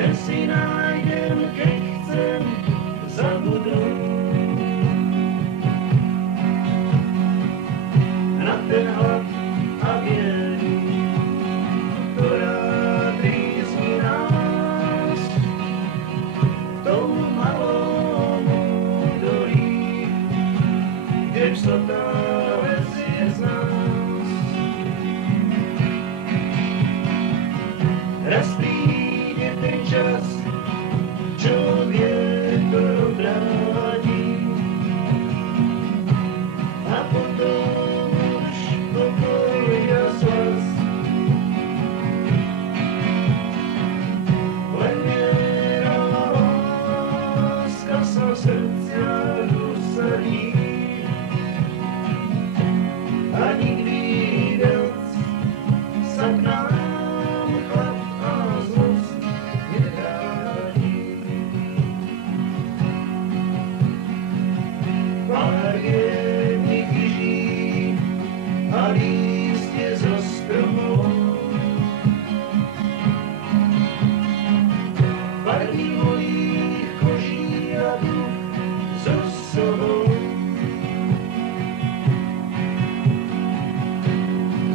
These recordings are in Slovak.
kde si nájdem, keď chcem zabudnúť na ten hlad a biel, ktorá trízni nás v tom malom údolí, kde psotá vezie z nás. Raz príde ten čas, čo vietor obráti, a potom už pokoj a slas. Len viera a láska sa v srdciach usadí a nikdy viac sa k nám chlad a zlosť nevráti. Pár jedných lyží a lístie zo stromov, barvy mojich koží a duch so sobou.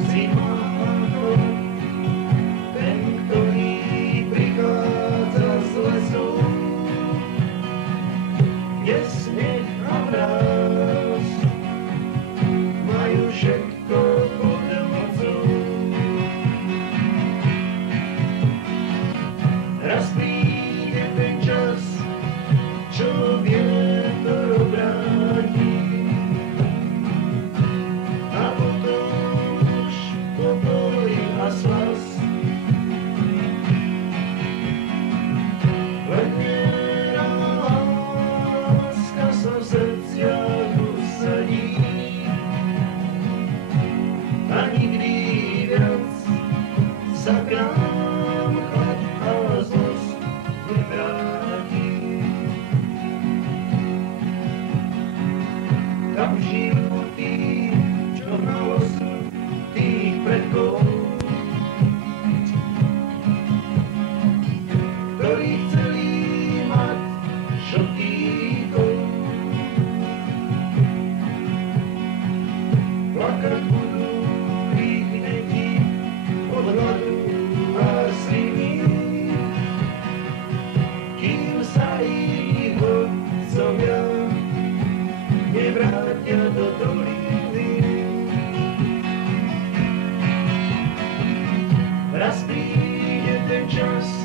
Zima a hlad, ten, ktorý prichádza z lesov, kde sneh a mráz majú všetko pod mocou. Raz príde ten čas, čo vietor obráti, a potom už pokoj a slas. Len viera a láska sa v srdciach usadí a nikdy viac sa k nám chlad a zlosť nevráti. Tam žijú tí, čo na osud tých predkov, ktorí chceli mať šotíkov. Plakať budú ich deti od hladu a sliny, kým sa ich otcovia nevrátia do doliny. Raz príde ten čas,